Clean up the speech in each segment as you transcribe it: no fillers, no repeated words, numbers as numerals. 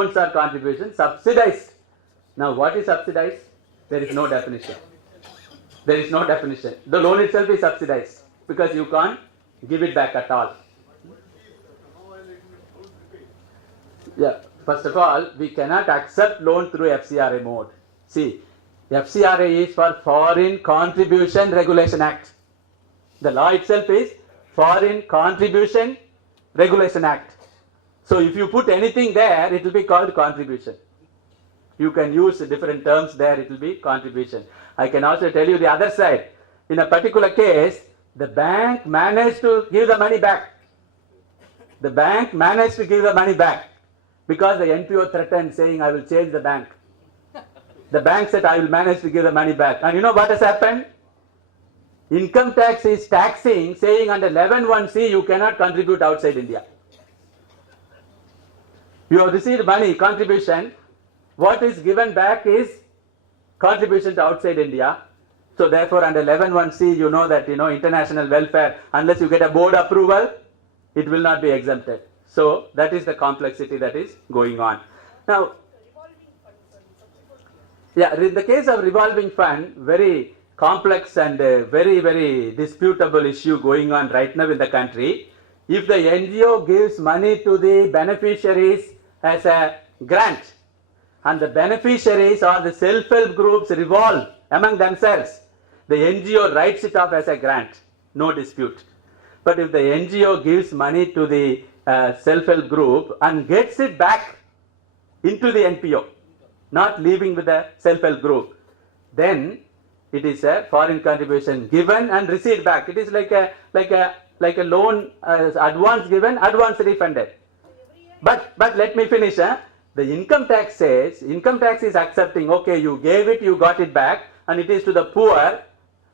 loans or contributions subsidized. Now what is subsidized? There is no definition. There is no definition. The loan itself is subsidized because you can't give it back at all. Yeah, first of all, we cannot accept loan through FCRA mode. See, FCRA is for Foreign Contribution Regulation Act. The law itself is Foreign Contribution Regulation Act. So if you put anything there, it will be called contribution. You can use different terms there, it will be contribution. I can also tell you the other side. In a particular case, the bank managed to give the money back. The bank managed to give the money back because the NPO threatened saying, I will change the bank. The bank said, I will manage to give the money back. And you know what has happened? Income tax is taxing, saying under 11(1)(c) you cannot contribute outside India. You have received money, contribution. What is given back is contribution to outside India. So therefore under 11(1)(c) you know that international welfare, unless you get a board approval, it will not be exempted. So that is the complexity that is going on. Now, yeah, in the case of revolving fund, very complex and very, very disputable issue going on right now in the country. If the NGO gives money to the beneficiaries as a grant, and the beneficiaries or the self-help groups revolve among themselves, the NGO writes it off as a grant, no dispute. But if the NGO gives money to the self-help group and gets it back into the NPO, not leaving with the self-help group, then it is a foreign contribution given and received back. It is like a loan, advance given, advance refunded. But let me finish. The income tax says, income tax is accepting, okay, you gave it, you got it back, and it is to the poor.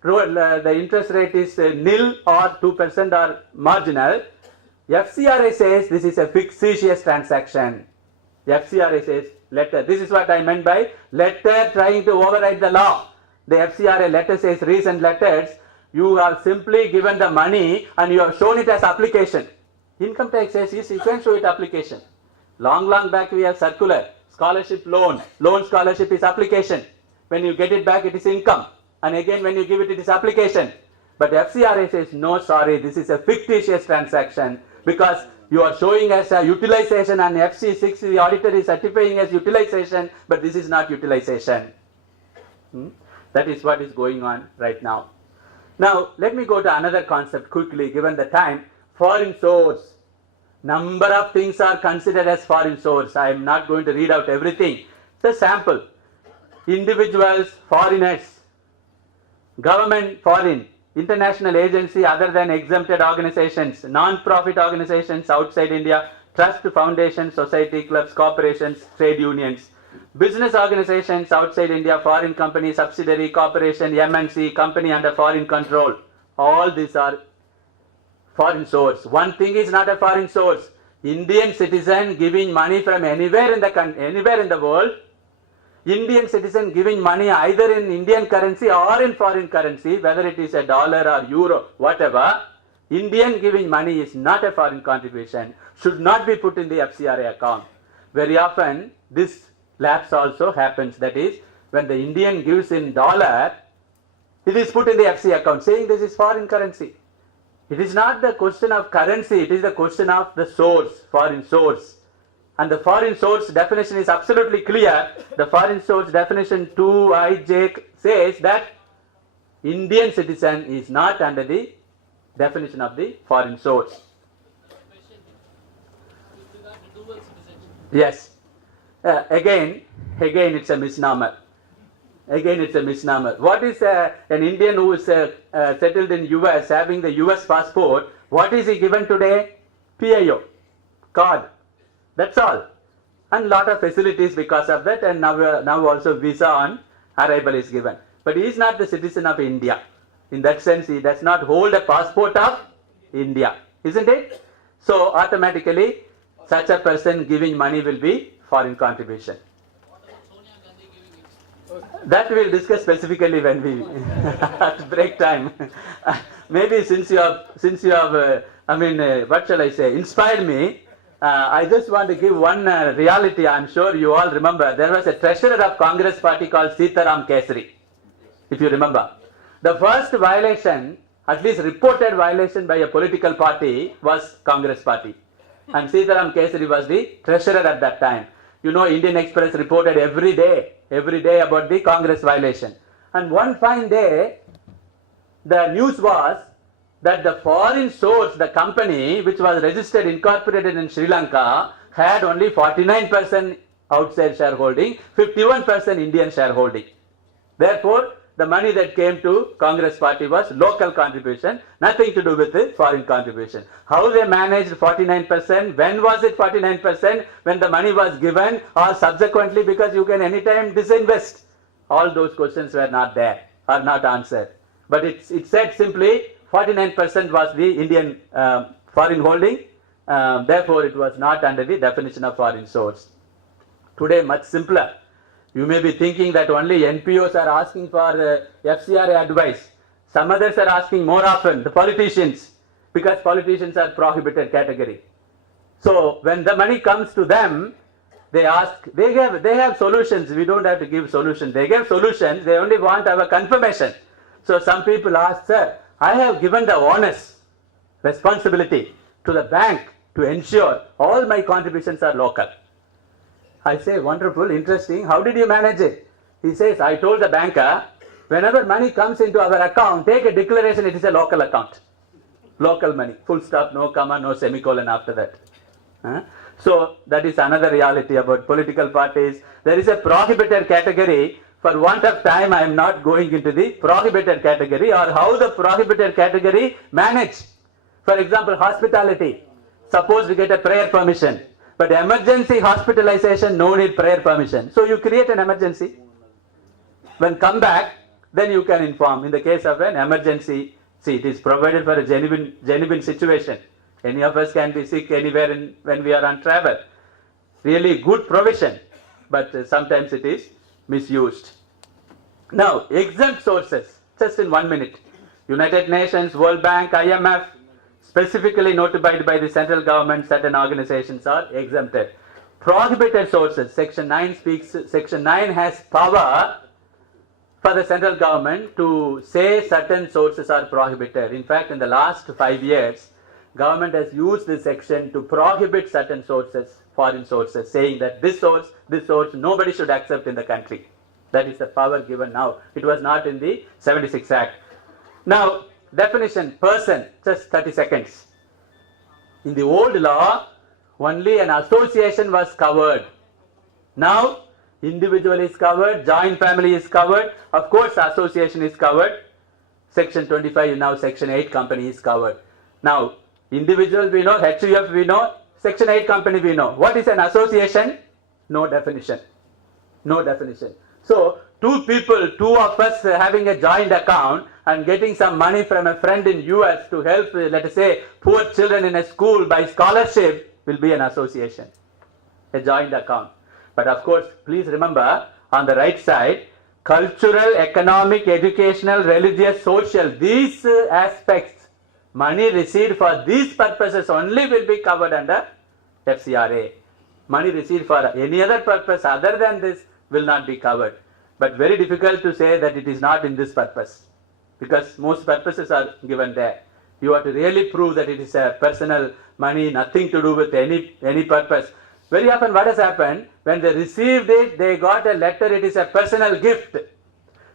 The interest rate is nil or 2% or marginal. FCRA says this is a fictitious transaction. FCRA says letter. This is what I meant by letter trying to override the law. The FCRA letter says recent letters, you have simply given the money and you have shown it as application. Income tax says yes, you can show it application. Long back we have circular, scholarship loan scholarship is application. When you get it back it is income, and again when you give it, it is application. But FCRA says no, sorry, this is a fictitious transaction because you are showing as a utilization, and FC6 the auditor is certifying as utilization, but this is not utilization. That is what is going on right now. Now let me go to another concept quickly given the time. Foreign source. Number of things are considered as foreign source. I am not going to read out everything. It's a sample. Individuals, foreigners, government, foreign, international agency other than exempted organizations, non-profit organizations outside India, trust, foundation, society, clubs, corporations, trade unions, business organizations outside India, foreign company, subsidiary, corporation, MNC, company under foreign control. All these are foreign source. One thing is not a foreign source. Indian citizen giving money from anywhere in the world, Indian citizen giving money either in Indian currency or in foreign currency, whether it is a dollar or euro, whatever, Indian giving money is not a foreign contribution, should not be put in the FCRA account. Very often this lapse also happens, that is, when the Indian gives in dollar, it is put in the FC account saying this is foreign currency. It is not the question of currency, it is the question of the source, foreign source. And the foreign source definition is absolutely clear. The foreign source definition 2IJ says that Indian citizen is not under the definition of the foreign source. Yes. Again it's a misnomer. Again it's a misnomer. What is an Indian who is settled in US having the US passport, what is he given today? PIO, card. That's all. And lot of facilities because of that, and now also visa on arrival is given. But he is not the citizen of India. In that sense, he does not hold a passport of India, isn't it? So automatically such a person giving money will be foreign contribution. That we will discuss specifically when we at break time. Maybe since you have what shall I say, inspired me, I just want to give one reality. I'm sure you all remember. There was a treasurer of Congress party called Sitaram Kesari, if you remember. The first violation, at least reported violation by a political party, was Congress party. And Sitaram Kesari was the treasurer at that time. You know, Indian Express reported every day about the Congress violation. And one fine day, the news was that the foreign source, the company which was registered, incorporated in Sri Lanka, had only 49% outside shareholding, 51% Indian shareholding. Therefore, the money that came to Congress party was local contribution, nothing to do with the foreign contribution. How they managed 49%, when was it 49%, when the money was given, or subsequently, because you can anytime disinvest. All those questions were not there, are not answered. But it said simply 49% was the Indian foreign holding, therefore it was not under the definition of foreign source. Today much simpler. You may be thinking that only NPOs are asking for FCRA advice. Some others are asking more often, the politicians, because politicians are prohibited category. So when the money comes to them, they ask, they have solutions. We don't have to give solutions. They give solutions, they only want our confirmation. So some people ask, sir, I have given the onus, responsibility to the bank to ensure all my contributions are local. I say, wonderful, interesting. How did you manage it? He says, I told the banker, whenever money comes into our account, take a declaration it is a local account. Local money, full stop, no comma, no semicolon after that. So that is another reality about political parties. There is a prohibited category. For want of time, I am not going into the prohibited category or how the prohibited category manage. For example, hospitality. Suppose we get a prayer permission. But emergency hospitalization, no need prayer permission. So you create an emergency. When come back, then you can inform. In the case of an emergency, see, it is provided for a genuine situation. Any of us can be sick anywhere when we are on travel. Really good provision, but sometimes it is misused. Now, exempt sources, just in 1 minute. United Nations, World Bank, IMF, specifically notified by the central government, certain organizations are exempted. Prohibited sources, Section 9 has power for the central government to say certain sources are prohibited. In fact, in the last 5 years, government has used this section to prohibit certain sources, foreign sources, saying that this source, nobody should accept in the country. That is the power given now. It was not in the 76 Act. Now, definition, person, just 30 seconds. In the old law, only an association was covered. Now, individual is covered, joint family is covered, of course association is covered. Section 25, now Section 8 company is covered. Now, individual we know, HUF we know, Section 8 company we know. What is an association? No definition. No definition. So, two of us having a joint account and getting some money from a friend in US to help, let us say, poor children in a school by scholarship will be an association, a joint account. But of course, please remember, on the right side, cultural, economic, educational, religious, social, these aspects, money received for these purposes only will be covered under FCRA. Money received for any other purpose other than this will not be covered. But very difficult to say that it is not in this purpose, because most purposes are given there. You have to really prove that it is a personal money, nothing to do with any purpose. Very often what has happened, when they received it, they got a letter, it is a personal gift.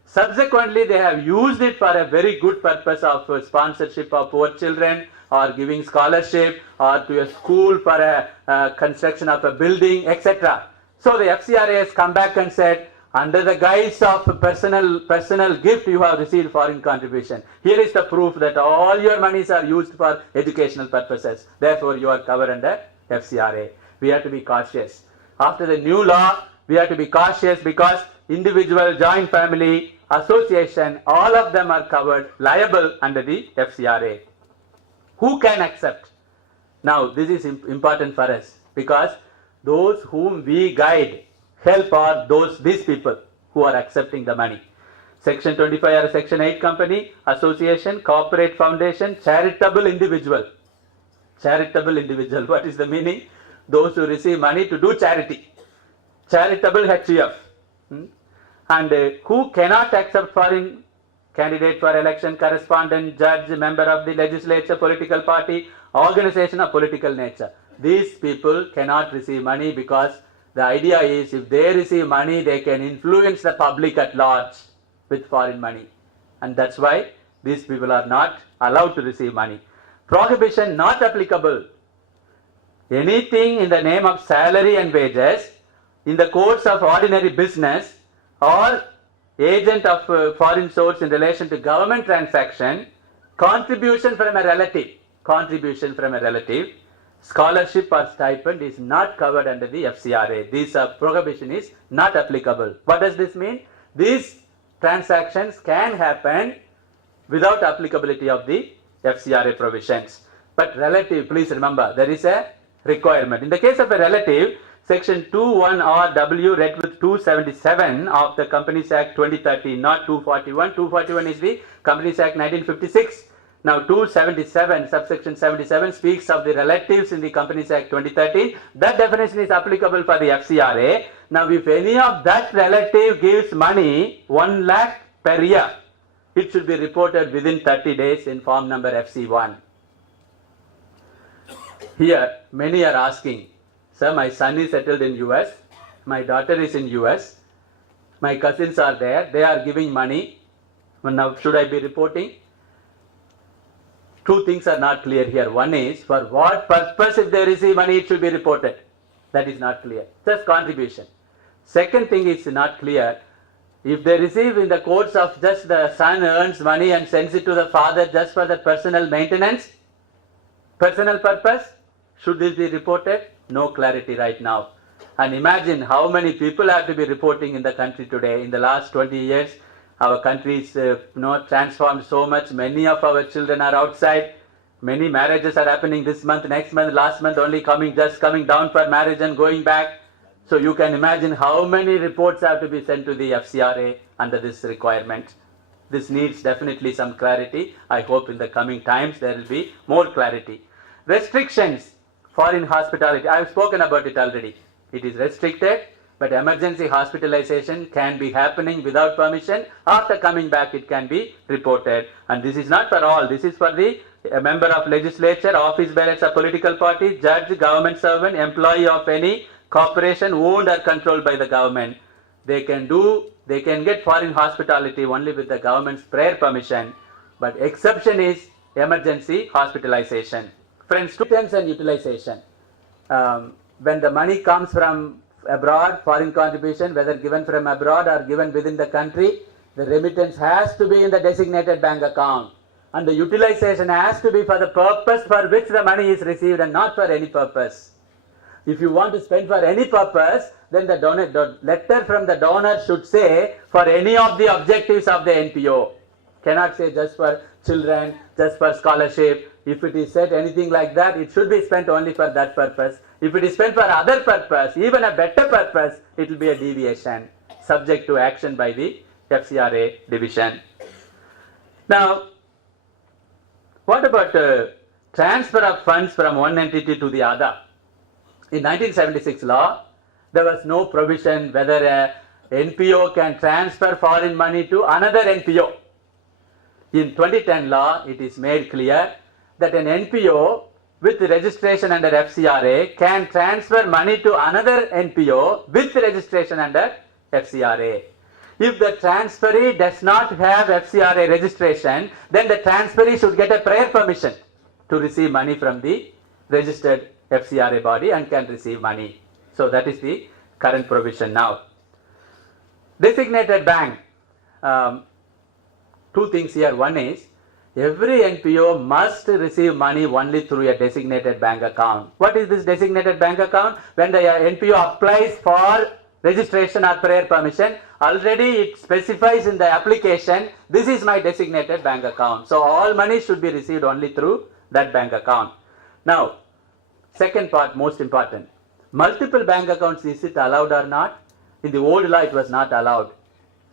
Subsequently, they have used it for a very good purpose of sponsorship of poor children, or giving scholarship, or to a school for a construction of a building, etc. So the FCRA has come back and said, under the guise of personal gift, you have received foreign contribution. Here is the proof that all your monies are used for educational purposes. Therefore, you are covered under FCRA. We have to be cautious. After the new law, we have to be cautious because individual, joint family, association, all of them are covered, liable under the FCRA. Who can accept? Now, this is important for us because those whom we guide, help are these people who are accepting the money. Section 25 or Section 8 company, association, corporate foundation, charitable individual. Charitable individual, what is the meaning? those who receive money to do charity, charitable HUF. And who cannot accept foreign candidate for election, correspondent, judge, member of the legislature, political party, organization of political nature. These people cannot receive money because the idea is if they receive money, they can influence the public at large with foreign money. And that's why these people are not allowed to receive money. Prohibition not applicable. Anything in the name of salary and wages in the course of ordinary business or agent of foreign source in relation to government transaction, contribution from a relative, scholarship or stipend is not covered under the FCRA. This prohibition is not applicable. What does this mean? These transactions can happen without applicability of the FCRA provisions. But relative, please remember, there is a requirement. In the case of a relative, Section 21RW read with 277 of the Companies Act 2013, not 241. 241 is the Companies Act 1956. Now 277, subsection 77 speaks of the relatives in the Companies Act 2013. That definition is applicable for the FCRA. Now if any of that relative gives money, 1 lakh per year, it should be reported within 30 days in form number FC1. Here, many are asking, sir, my son is settled in US, my daughter is in US, my cousins are there, they are giving money, now should I be reporting? Two things are not clear here. One is, for what purpose if they receive money it should be reported? That is not clear. Just contribution. Second thing is not clear. If they receive in the course of just the son earns money and sends it to the father just for the personal maintenance, personal purpose, should this be reported? No clarity right now. And imagine how many people have to be reporting in the country today. In the last 20 years, our country is transformed so much. Many of our children are outside. Many marriages are happening this month, next month, last month only just coming down for marriage and going back. So you can imagine how many reports have to be sent to the FCRA under this requirement. This needs definitely some clarity. I hope in the coming times there will be more clarity. Restrictions, foreign hospitality. I have spoken about it already. It is restricted, but emergency hospitalization can be happening without permission. After coming back, it can be reported. And this is not for all. This is for the member of legislature, office bearers of political party, judge, government servant, employee of any corporation owned or controlled by the government. They can get foreign hospitality only with the government's prior permission. But exception is emergency hospitalization. Friends, remittance and utilization. When the money comes from abroad, foreign contribution, whether given from abroad or given within the country, the remittance has to be in the designated bank account. And the utilization has to be for the purpose for which the money is received and not for any purpose. If you want to spend for any purpose, then the letter from the donor should say for any of the objectives of the NPO. Cannot say just for children, just for scholarship. If it is said anything like that, it should be spent only for that purpose. If it is spent for other purpose, even a better purpose, it will be a deviation, subject to action by the FCRA division. Now, what about transfer of funds from one entity to the other? In 1976 law, there was no provision whether a NPO can transfer foreign money to another NPO. In 2010 law, it is made clear that an NPO with registration under FCRA can transfer money to another NPO with registration under FCRA. If the transferee does not have FCRA registration, then the transferee should get a prior permission to receive money from the registered FCRA body and can receive money. So that is the current provision now. Designated bank. Two things here. One is, every NPO must receive money only through a designated bank account. What is this designated bank account? When the NPO applies for registration or prior permission, already it specifies in the application, this is my designated bank account. So all money should be received only through that bank account. Now, second part, most important. Multiple bank accounts, is it allowed or not? In the old law, it was not allowed.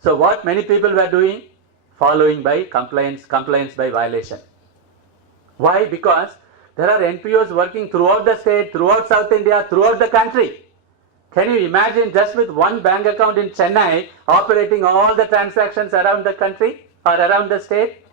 So what many people were doing? Following by compliance by violation. Why? Because There are NPOs working throughout the state, throughout South India, throughout the country. Can you imagine just with one bank account in Chennai operating all the transactions around the country or around the state?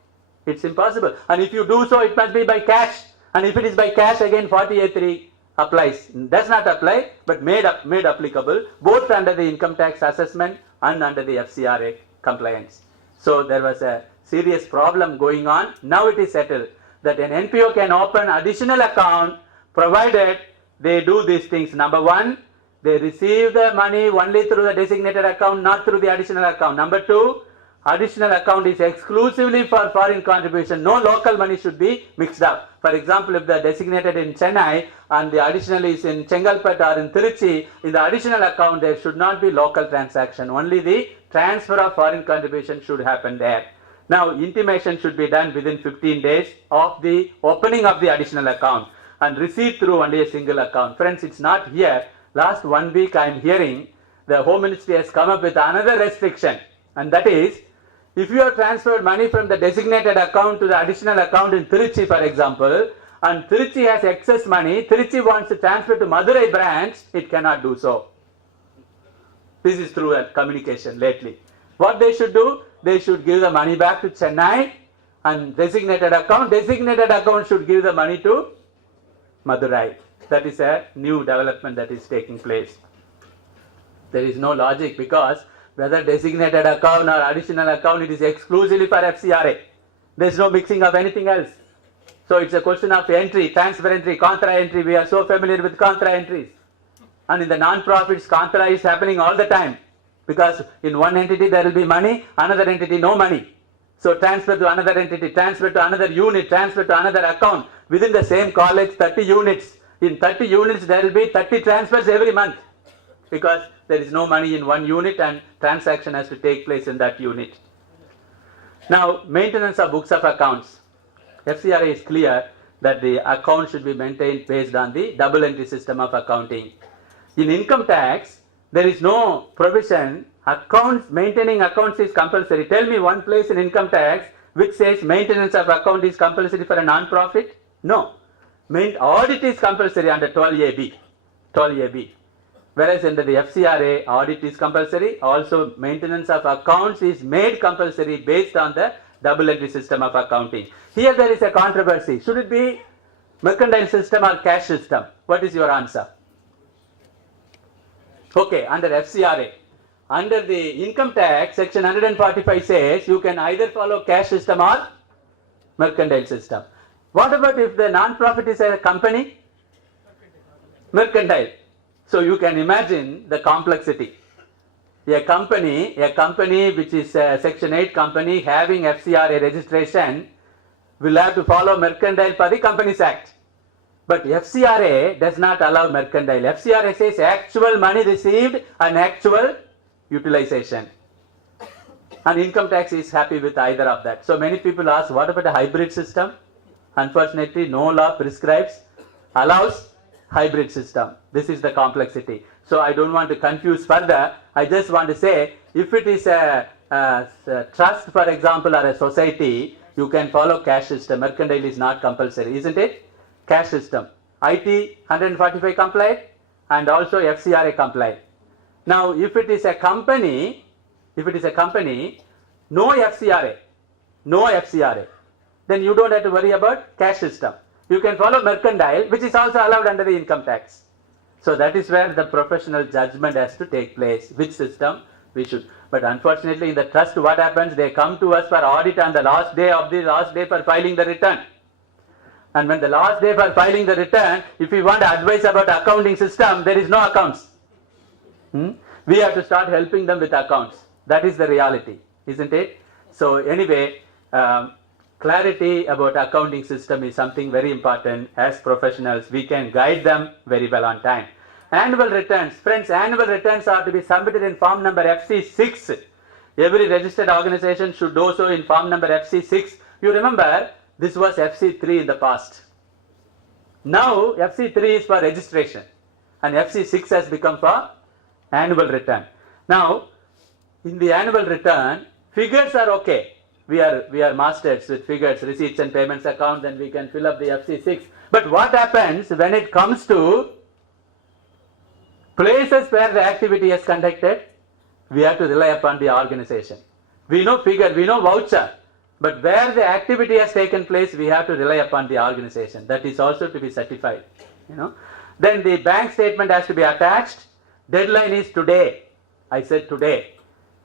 It's impossible. And if you do so, it must be by cash. And if it is by cash, again 48(3) applies. Does not apply, but made applicable both under the income tax assessment and under the FCRA compliance. So there was a serious problem going on. Now it is settled that an NPO can open additional account provided they do these things. Number one, they receive the money only through the designated account, not through the additional account. Number two, additional account is exclusively for foreign contribution. No local money should be mixed up. For example, if the designated in Chennai and the additional is in Chengalpet or in Trichy, in the additional account there should not be local transaction. Only the transfer of foreign contribution should happen there. Now, intimation should be done within 15 days of the opening of the additional account and received through only a single account. Friends, it's not here. Last 1 week I am hearing the Home Ministry has come up with another restriction, and that is, if you have transferred money from the designated account to the additional account in Trichy, for example, and Trichy has excess money, Trichy wants to transfer to Madurai branch, it cannot do so. This is through a communication lately. What they should do? They should give the money back to Chennai, and designated account should give the money to Madurai. That is a new development that is taking place. There is no logic, because whether designated account or additional account, it is exclusively for FCRA. There is no mixing of anything else. So it's a question of entry, transfer entry, contra entry. We are so familiar with contra entries. And in the non-profits, contra is happening all the time. Because in one entity there will be money, another entity no money. So transfer to another entity, transfer to another unit, transfer to another account. Within the same college, 30 units. In 30 units there will be 30 transfers every month. Because there is no money in one unit and transaction has to take place in that unit. Now, maintenance of books of accounts. FCRA is clear that the account should be maintained based on the double entry system of accounting. In income tax, there is no provision. Maintaining accounts is compulsory. Tell me one place in income tax which says maintenance of account is compulsory for a non-profit? No. Audit is compulsory under 12AB. Whereas under the FCRA, audit is compulsory. Also, maintenance of accounts is made compulsory based on the double entry system of accounting. Here there is a controversy. Should it be mercantile system or cash system? What is your answer? Okay, under FCRA. Under the income tax, section 145 says you can either follow cash system or mercantile system. What about if the non-profit is a company? Mercantile. So you can imagine the complexity. A company which is a section 8 company having FCRA registration will have to follow mercantile for the Companies Act. But FCRA does not allow mercantile. FCRA says actual money received and actual utilization. And income tax is happy with either of that. So many people ask, what about a hybrid system? Unfortunately, no law allows hybrid system. This is the complexity. So I don't want to confuse further. I just want to say, if it is a trust, for example, or a society, you can follow cash system. Mercantile is not compulsory, isn't it? Cash system. IT 145 complied and also FCRA complied. Now, if it is a company, no FCRA, then you don't have to worry about cash system. You can follow mercantile, which is also allowed under the income tax. So that is where the professional judgment has to take place. Which system we should. But unfortunately, in the trust, what happens? They come to us for audit on the last day for filing the return. And when the last day for filing the return, if we want advice about accounting system, there is no accounts. We have to start helping them with accounts. That is the reality, isn't it? So anyway, clarity about accounting system is something very important. As professionals, we can guide them very well on time. Annual returns. Friends, annual returns are to be submitted in form number FC6. Every registered organization should do so in form number FC6. You remember, this was FC3 in the past. Now, FC3 is for registration and FC6 has become for annual return. Now, in the annual return, figures are okay. we are masters with figures, receipts and payments account, then we can fill up the FC6. But what happens when it comes to places where the activity is conducted? We have to rely upon the organization. We know figure, we know voucher, but where the activity has taken place, we have to rely upon the organization. That is also to be certified. Then the bank statement has to be attached. Deadline is today. I said today.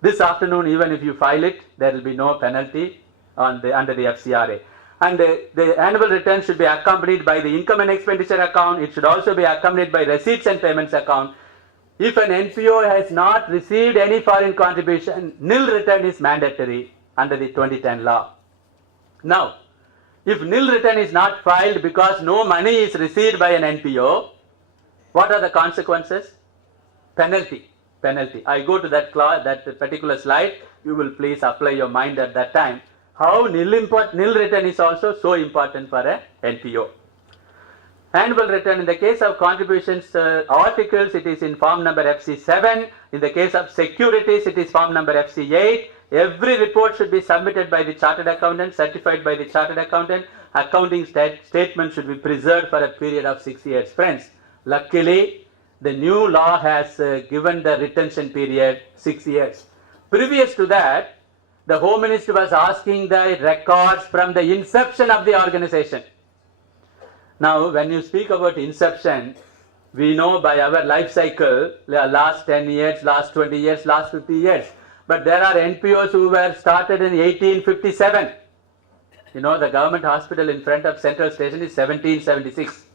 This afternoon, even if you file it, there will be no penalty under the FCRA. And the annual return should be accompanied by the income and expenditure account. It should also be accompanied by receipts and payments account. If an NPO has not received any foreign contribution, nil return is mandatory under the 2010 law. Now, if nil return is not filed because no money is received by an NPO, what are the consequences? Penalty. I go to that particular slide. You will please apply your mind at that time. How nil return is also so important for a NPO. Annual return, in the case of contributions articles, it is in form number FC7. In the case of securities, it is form number FC8. Every report should be submitted by the chartered accountant, certified by the chartered accountant. Accounting statement should be preserved for a period of 6 years. Friends, luckily, the new law has given the retention period 6 years. Previous to that, the Home Minister was asking the records from the inception of the organization. Now, when you speak about inception, we know by our life cycle, last 10 years, last 20 years, last 50 years. But there are NPOs who were started in 1857. The government hospital in front of Central Station is 1776.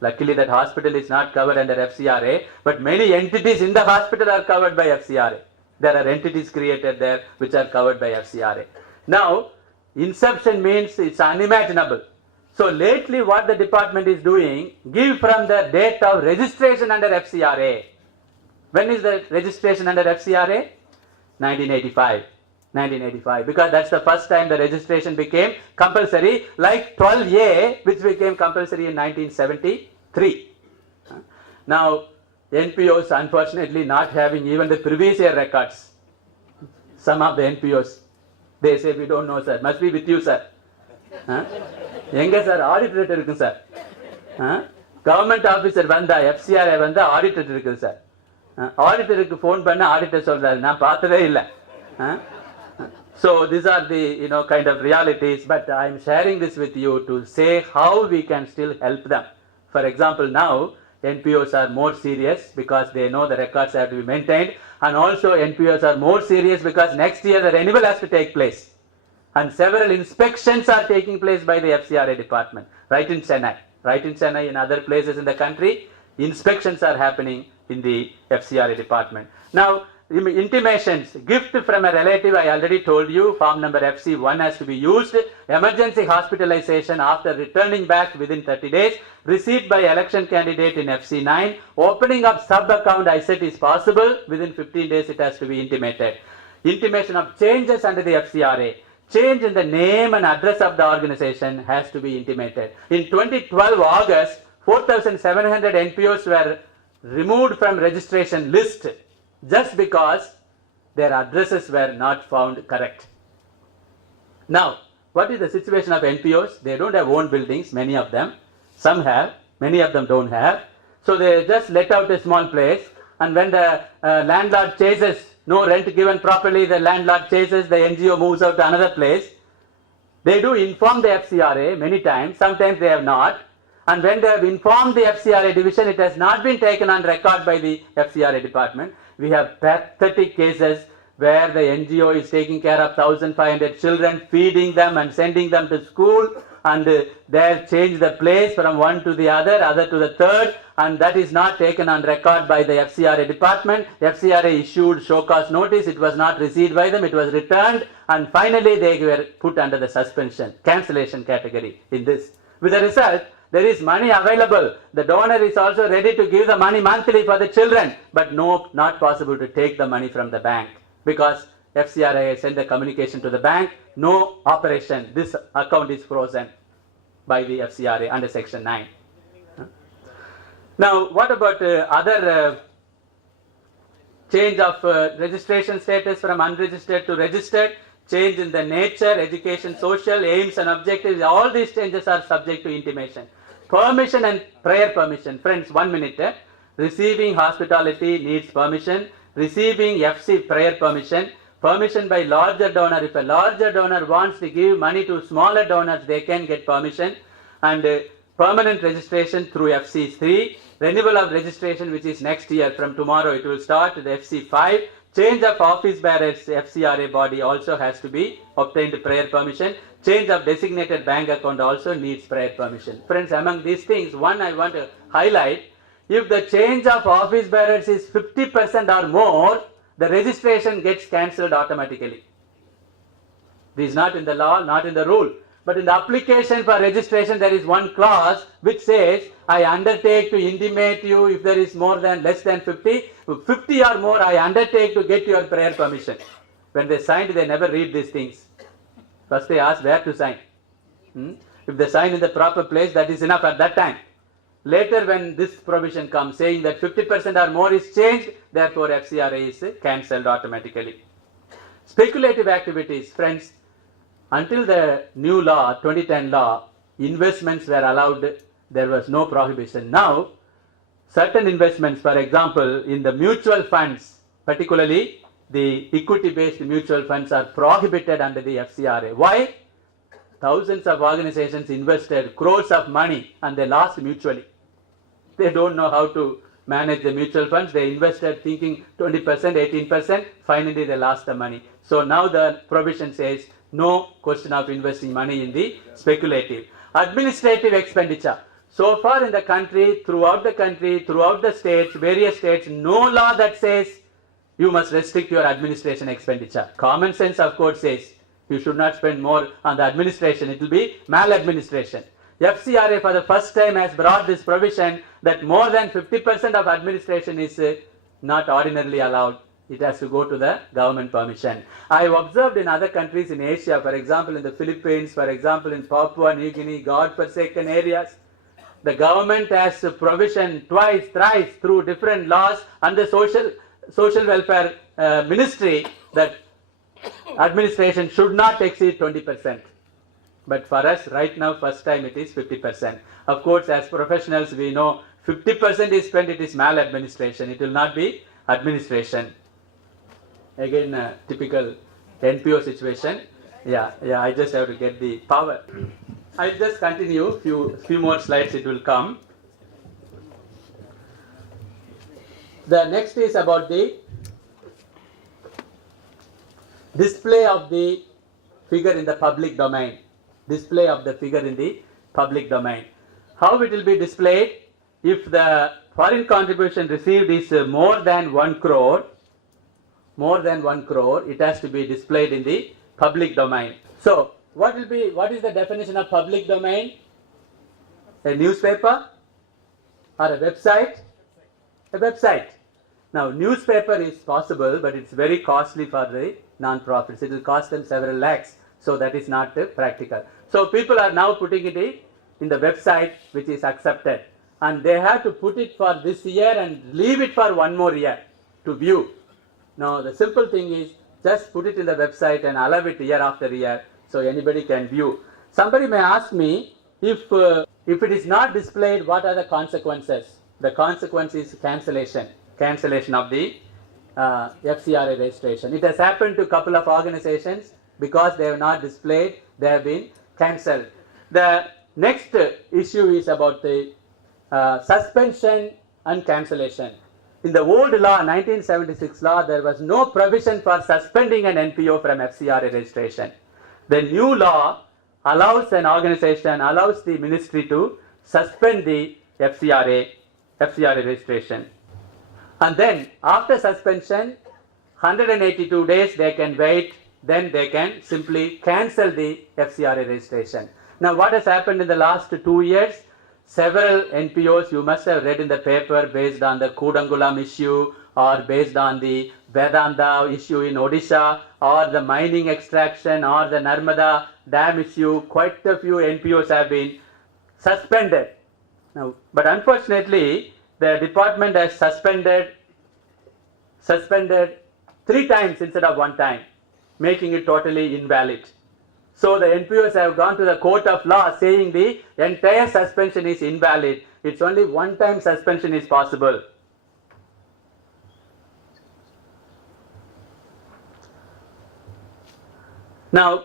Luckily, that hospital is not covered under FCRA, but many entities in the hospital are covered by FCRA. There are entities created there which are covered by FCRA. Now, inception means it's unimaginable. So lately what the department is doing, give from the date of registration under FCRA. When is the registration under FCRA? 1985, because that's the first time the registration became compulsory, like 12A, which became compulsory in 1973. Now, NPOs unfortunately not having even the previous year records. Some of the NPOs, they say, we don't know, sir. Must be with you, sir. Enga sir, auditor irukku sir. Government officer vanda, FCRA vanda, auditor irukku sir. Auditor phone panna, auditor solraru, na paathade illa. So these are the kind of realities, but I am sharing this with you to say how we can still help them. For example, now NPOs are more serious because they know the records have to be maintained, and also NPOs are more serious because next year the renewal has to take place. And several inspections are taking place by the FCRA department, right in Chennai, in other places in the country, inspections are happening in the FCRA department. Now, intimations, gift from a relative, I already told you, form number FC1 has to be used, emergency hospitalization after returning back within 30 days, receipt by election candidate in FC9, opening of sub-account, I said is possible, within 15 days it has to be intimated. Intimation of changes under the FCRA. Change in the name and address of the organization has to be intimated. In 2012 August, 4,700 NPOs were removed from registration list just because their addresses were not found correct. Now, what is the situation of NPOs? They don't have own buildings, many of them. Some have, many of them don't have. So they just let out a small place, and when the landlord chases, no rent given properly, the landlord chases, the NGO moves out to another place. They do inform the FCRA many times, sometimes they have not. And when they have informed the FCRA division, it has not been taken on record by the FCRA department. We have pathetic cases where the NGO is taking care of 1,500 children, feeding them and sending them to school, and they have changed the place from one to the other to the third, and that is not taken on record by the FCRA department. FCRA issued show cause notice, it was not received by them, it was returned, and finally they were put under the suspension, cancellation category in this. With the result, there is money available. The donor is also ready to give the money monthly for the children, but no, not possible to take the money from the bank because FCRA has sent the communication to the bank, no operation, this account is frozen by the FCRA under section 9. Now, what about other change of registration status from unregistered to registered? change in the nature, education, social aims and objectives, all these changes are subject to intimation. Permission and prior permission. Friends, 1 minute. Receiving hospitality needs permission. Receiving FC prior permission. Permission by larger donor. If a larger donor wants to give money to smaller donors, they can get permission. And permanent registration through FC3. Renewal of registration, which is next year. From tomorrow it will start, the FC5. Change of office bearers, FCRA body also has to be obtained prior permission. Change of designated bank account also needs prior permission. Friends, among these things, one I want to highlight, if the change of office bearers is 50% or more, the registration gets cancelled automatically. This is not in the law, not in the rule. But in the application for registration, there is one clause which says, I undertake to intimate you if there is more than less than 50. 50 or more, I undertake to get your prior permission. When they signed, they never read these things. First they ask where to sign. If they sign in the proper place, that is enough at that time. Later when this provision comes saying that 50% or more is changed, therefore FCRA is cancelled automatically. Speculative activities, friends, until the new law, 2010 law, investments were allowed, there was no prohibition. Now, certain investments, for example, in the mutual funds, particularly the equity-based mutual funds are prohibited under the FCRA. Why? Thousands of organizations invested crores of money and they lost mutually. They don't know how to manage the mutual funds. They invested thinking 20%, 18%, finally they lost the money. So now the provision says no question of investing money in the speculative. Administrative expenditure. So far in the country, throughout the states, various states, no law that says you must restrict your administration expenditure. Common sense, of course, says you should not spend more on the administration. It will be maladministration. FCRA for the first time has brought this provision that more than 50% of administration is not ordinarily allowed. It has to go to the government permission. I have observed in other countries in Asia, for example in the Philippines, for example in Papua New Guinea, God-forsaken areas, the government has provision twice, thrice through different laws and the social welfare ministry that administration should not exceed 20%. But for us right now, first time it is 50%. Of course, as professionals we know 50% is spent, it is maladministration. It will not be administration. Again, typical NPO situation. Yeah, I just have to get the power. I'll just continue, few more slides it will come. The next is about the display of the figure in the public domain. Display of the figure in the public domain. How it will be displayed? If the foreign contribution received is more than 1 crore, it has to be displayed in the public domain. So, what is the definition of public domain? A newspaper or a website? A website. Now, newspaper is possible, but it's very costly for the non-profits. It will cost them several lakhs. So, that is not practical. So, people are now putting it in the website which is accepted. And they have to put it for this year and leave it for one more year to view. Now, the simple thing is just put it in the website and allow it year after year so anybody can view. Somebody may ask me, if it is not displayed, what are the consequences? The consequence is cancellation of the FCRA registration. It has happened to a couple of organizations because they have not displayed, they have been cancelled. The next issue is about the suspension and cancellation. In the old law, 1976 law, there was no provision for suspending an NPO from FCRA registration. The new law allows an organization, allows the ministry to suspend the FCRA registration. And then after suspension, 182 days they can wait, then they can simply cancel the FCRA registration. Now what has happened in the last 2 years? Several NPOs you must have read in the paper based on the Kudangulam issue or based on the Vedanta issue in Odisha or the mining extraction or the Narmada dam issue. Quite a few NPOs have been suspended. Now, but unfortunately, the department has suspended 3 times instead of 1 time. making it totally invalid. So the NPOs have gone to the court of law saying the entire suspension is invalid. It's only one time suspension is possible. Now,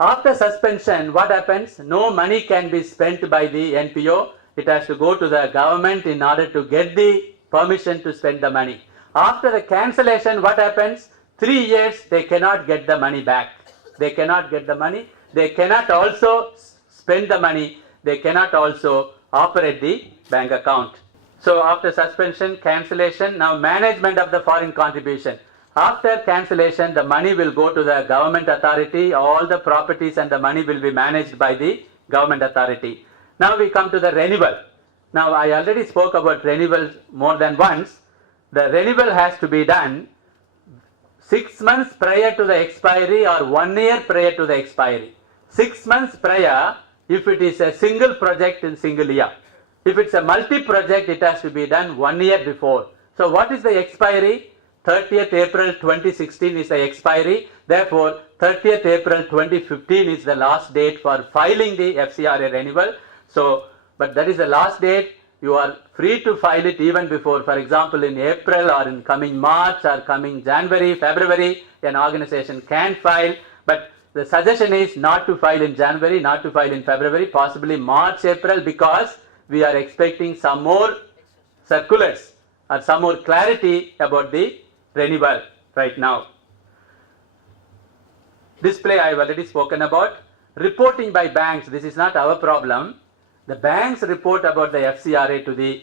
after suspension, what happens? No money can be spent by the NPO. It has to go to the government in order to get the permission to spend the money. After the cancellation, what happens? 3 years, they cannot get the money back. They cannot get the money. They cannot also spend the money. They cannot also operate the bank account. So after suspension, cancellation, now management of the foreign contribution. After cancellation, the money will go to the government authority. All the properties and the money will be managed by the government authority. Now we come to the renewal. Now I already spoke about renewal more than once. The renewal has to be done 6 months prior to the expiry or 1 year prior to the expiry. 6 months prior if it is a single project in single year. If it's a multi-project, it has to be done 1 year before. So what is the expiry? 30th April 2016 is the expiry. Therefore, 30th April 2015 is the last date for filing the FCRA renewal. So, but that is the last date. You are free to file it even before. For example, in April or in coming March or coming January, February, an organization can file. But the suggestion is not to file in January, not to file in February, possibly March, April, because we are expecting some more circulars or some more clarity about the renewal right now. Display I have already spoken about. Reporting by banks, this is not our problem. The banks report about the FCRA to the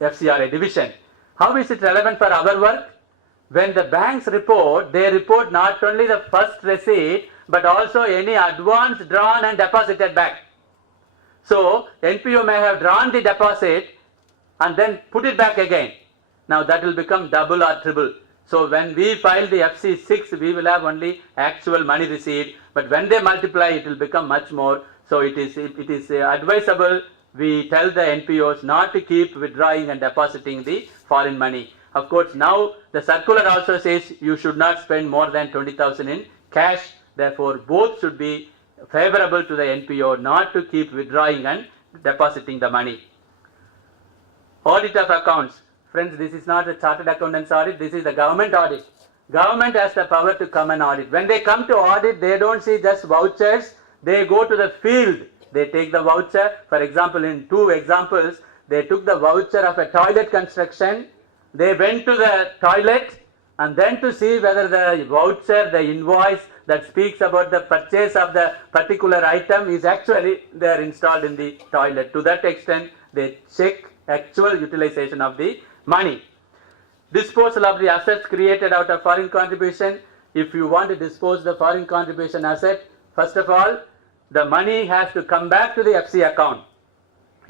FCRA division. How is it relevant for our work? When the banks report, they report not only the first receipt but also any advance drawn and deposited back. So NPO may have drawn the deposit and then put it back again. Now that will become double or triple. So when we file the FC6, we will have only actual money received, but when they multiply, it will become much more. So it is advisable, we tell the NPOs not to keep withdrawing and depositing the foreign money. Of course, now the circular also says you should not spend more than 20,000 in cash. Therefore, both should be favorable to the NPO not to keep withdrawing and depositing the money. Audit of accounts. Friends, this is not a chartered accountant's audit, this is the government audit. Government has the power to come and audit. When they come to audit, they don't see just vouchers, they go to the field. They take the voucher. For example, in 2 examples, they took the voucher of a toilet construction. They went to the toilet and then to see whether the voucher, the invoice that speaks about the purchase of the particular item is actually there installed in the toilet. To that extent, they check actual utilization of the money. Disposal of the assets created out of foreign contribution. If you want to dispose the foreign contribution asset, first of all, the money has to come back to the FC account.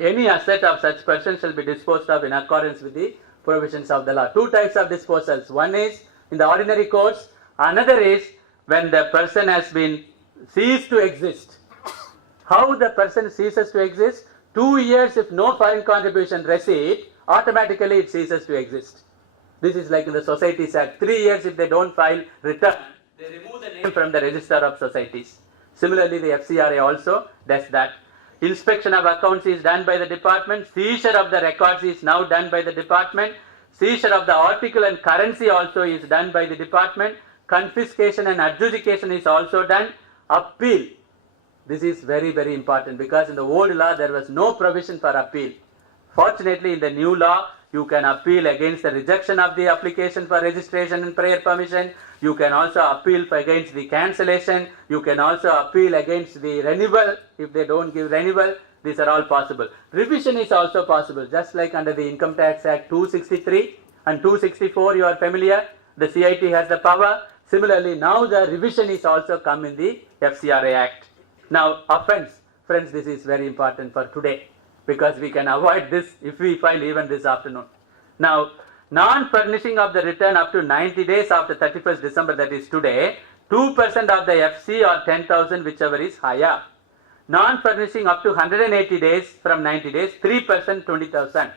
Any asset of such person shall be disposed of in accordance with the provisions of the law. 2 types of disposals. One is in the ordinary course. Another is when the person has been ceased to exist. How the person ceases to exist? 2 years if no foreign contribution receipt, automatically it ceases to exist. This is like in the Societies Act. 3 years if they don't file return, they remove the name from the register of societies. Similarly, the FCRA also does that. Inspection of accounts is done by the department. Seizure of the records is now done by the department. Seizure of the article and currency also is done by the department. Confiscation and adjudication is also done. Appeal. This is very, very important because in the old law there was no provision for appeal. Fortunately, in the new law, you can appeal against the rejection of the application for registration and prior permission. You can also appeal against the cancellation. You can also appeal against the renewal if they don't give renewal. These are all possible. Revision is also possible, just like under the Income Tax Act 263 and 264, you are familiar. The CIT has the power. Similarly, now the revision is also come in the FCRA Act. Now, offense. Friends, this is very important for today, because we can avoid this if we file even this afternoon. Now, non-furnishing of the return up to 90 days after 31st December, that is today, 2% of the FC or 10,000, whichever is higher. Non-furnishing up to 180 days from 90 days, 3%, 20,000.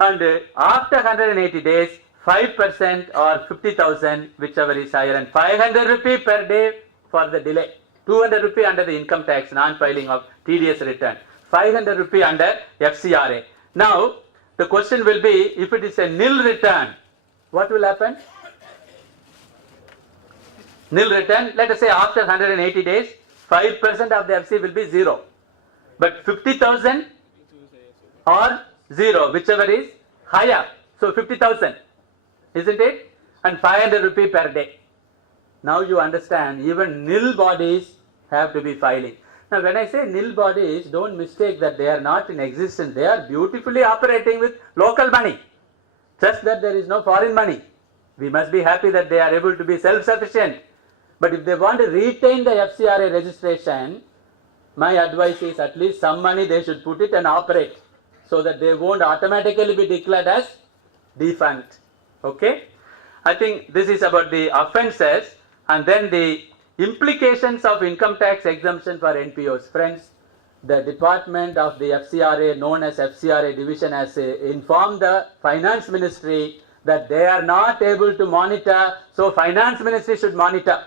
And after 180 days, 5% or 50,000, whichever is higher, and 500 rupee per day for the delay. 200 rupee under the income tax, non-filing of TDS return. 500 rupee under FCRA. Now, the question will be, if it is a nil return, what will happen? Nil return, let us say after 180 days, 5% of the FC will be 0. But 50,000 or 0, whichever is higher. So 50,000, isn't it? And 500 rupee per day. Now you understand, even nil bodies have to be filing. Now when I say nil bodies, don't mistake that they are not in existence. They are beautifully operating with local money. Just that there is no foreign money. We must be happy that they are able to be self-sufficient. But if they want to retain the FCRA registration, my advice is at least some money they should put it and operate, so that they won't automatically be declared as defunct. Okay? I think this is about the offences, and then the implications of income tax exemption for NPOs. Friends, the department of the FCRA, known as FCRA division, has informed the finance ministry that they are not able to monitor, so finance ministry should monitor.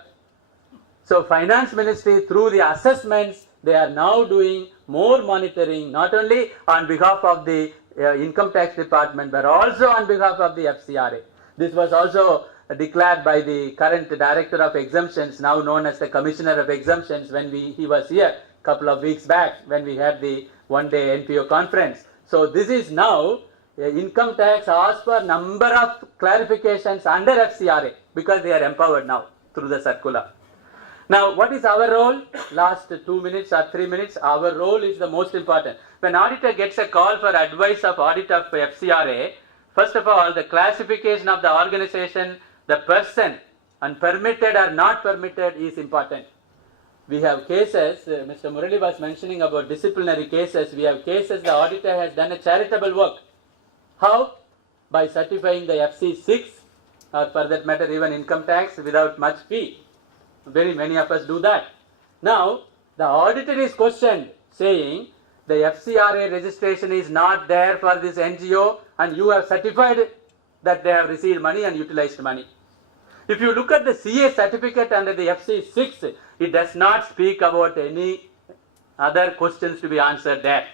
So finance ministry, through the assessments, they are now doing more monitoring, not only on behalf of the income tax department, but also on behalf of the FCRA. This was also declared by the current director of exemptions, now known as the commissioner of exemptions, when he was here a couple of weeks back when we had the one-day NPO conference. So this is now income tax asks for number of clarifications under FCRA, because they are empowered now through the circular. Now, what is our role? Last 2 minutes or 3 minutes, our role is the most important. When auditor gets a call for advice of audit of FCRA, first of all, the classification of the organization, the person, and permitted or not permitted is important. We have cases, Mr. Murali was mentioning about disciplinary cases. We have cases the auditor has done a charitable work. How? By certifying the FC6, or for that matter even income tax, without much fee. Very many of us do that. Now, the auditor is questioned, saying the FCRA registration is not there for this NGO, and you have certified that they have received money and utilized money. If you look at the CA certificate under the FC6, it does not speak about any other questions to be answered there.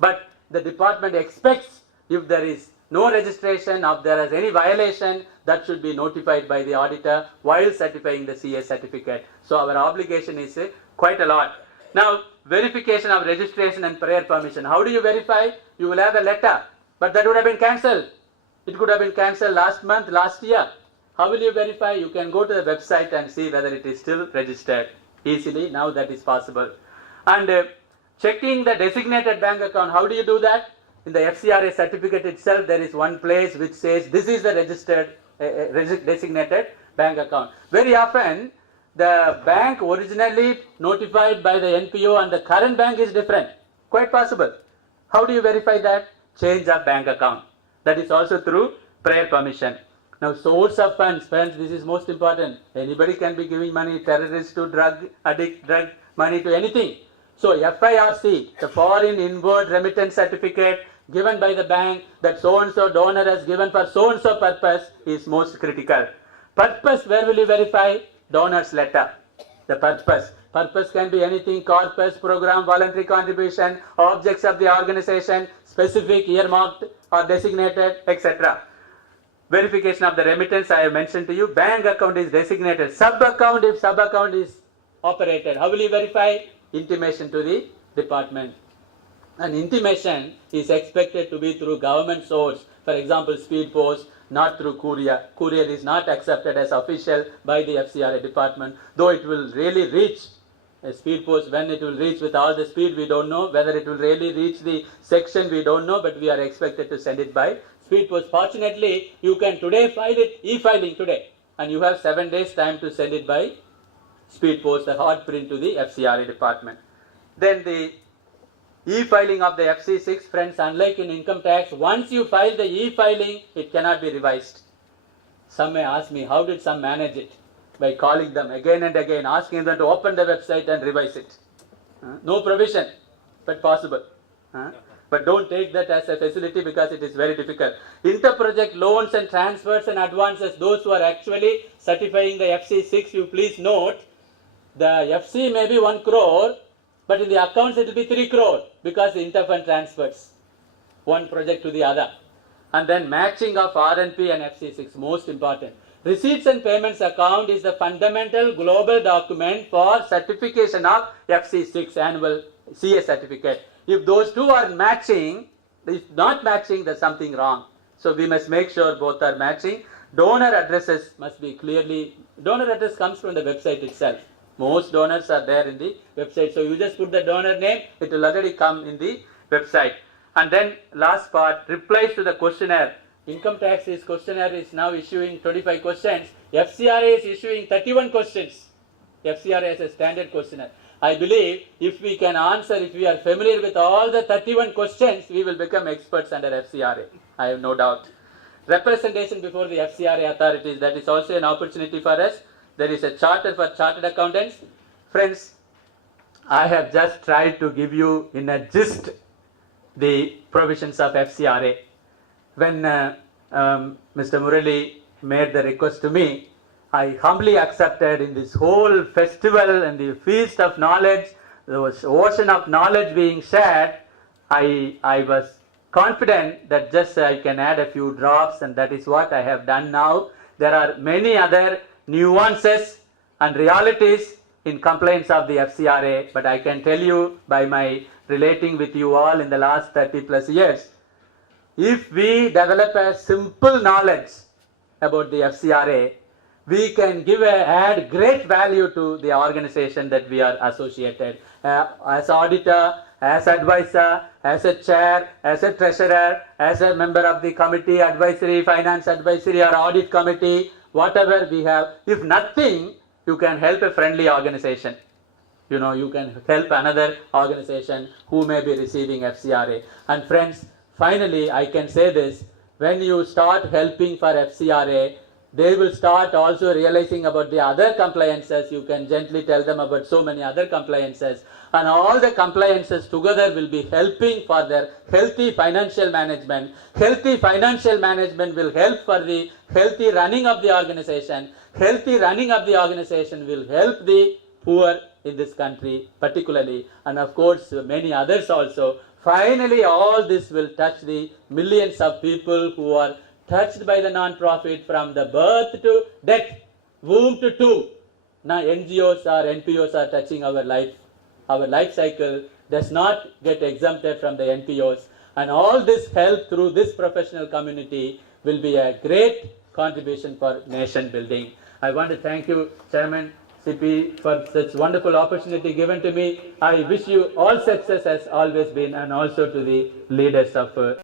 But the department expects, if there is no registration, or there is any violation, that should be notified by the auditor while certifying the CA certificate. So our obligation is quite a lot. Now, verification of registration and prior permission. How do you verify? You will have a letter, but that would have been cancelled. It could have been cancelled last month, last year. How will you verify? You can go to the website and see whether it is still registered easily. Now that is possible. And checking the designated bank account. How do you do that? In the FCRA certificate itself, there is one place which says this is the registered designated bank account. Very often, the bank originally notified by the NPO and the current bank is different. Quite possible. How do you verify that? Change of bank account. That is also through prior permission. Now, source of funds, friends, this is most important. Anybody can be giving money, terrorists to drug addict, drug money to anything. So, FIRC, the foreign inward remittance certificate given by the bank that so-and-so donor has given for so-and-so purpose is most critical. Purpose, where will you verify? Donor's letter. The purpose. Purpose can be anything: corpus, program, voluntary contribution, objects of the organization, specific, earmarked or designated, etc. Verification of the remittance, I have mentioned to you. Bank account is designated. Sub-account, if sub-account is operated. How will you verify? Intimation to the department. And intimation is expected to be through government source. For example, speed post, not through courier. Courier is not accepted as official by the FCRA department, though it will really reach a speed post. When it will reach with all the speed, we don't know. Whether it will really reach the section, we don't know, but we are expected to send it by speed post. Fortunately, you can today file it, e-filing today, and you have 7 days time to send it by speed post, the hard print, to the FCRA department. Then the e-filing of the FC6, friends, unlike in income tax, once you file the e-filing, it cannot be revised. Some may ask me, how did some manage it? By calling them again and again, asking them to open the website and revise it. No provision, but possible. but don't take that as a facility because it is very difficult. Inter-project loans and transfers and advances, those who are actually certifying the FC6, you please note, the FC may be 1 crore, but in the accounts it will be 3 crore because the interfund transfers one project to the other. And then matching of RNP and FC6, most important. Receipts and payments account is the fundamental global document for certification of FC6 annual CA certificate. If those two are matching, if not matching, there's something wrong. So we must make sure both are matching. Donor addresses must be clearly, donor address comes from the website itself. Most donors are there in the website. So you just put the donor name, it will already come in the website. And then last part, replies to the questionnaire. Income tax questionnaire is now issuing 25 questions. FCRA is issuing 31 questions. FCRA is a standard questionnaire. I believe if we can answer, if we are familiar with all the 31 questions, we will become experts under FCRA. I have no doubt. Representation before the FCRA authorities, that is also an opportunity for us. There is a charter for chartered accountants. Friends, I have just tried to give you in a gist the provisions of FCRA. When Mr. Murali made the request to me, I humbly accepted in this whole festival and the feast of knowledge, the ocean of knowledge being shared. I was confident that just I can add a few drops, and that is what I have done now. There are many other nuances and realities in complaints of the FCRA, but I can tell you by my relating with you all in the last 30 plus years, if we develop a simple knowledge about the FCRA, we can add great value to the organization that we are associated. As auditor, as advisor, as a chair, as a treasurer, as a member of the committee, advisory, finance advisory or audit committee, whatever we have, if nothing, you can help a friendly organization. You know, you can help another organization who may be receiving FCRA. And friends, finally, I can say this, when you start helping for FCRA, they will start also realizing about the other compliances. You can gently tell them about so many other compliances. And all the compliances together will be helping for their healthy financial management. Healthy financial management will help for the healthy running of the organization. Healthy running of the organization will help the poor in this country particularly, and of course many others also. Finally, all this will touch the millions of people who are touched by the non-profit from the birth to death, womb to tomb. Now NGOs or NPOs are touching our life. Our life cycle does not get exempted from the NPOs, and all this help through this professional community will be a great contribution for nation building. I want to thank you, Chairman CPE, for such wonderful opportunity given to me. I wish you all success as always been, and also to the leaders of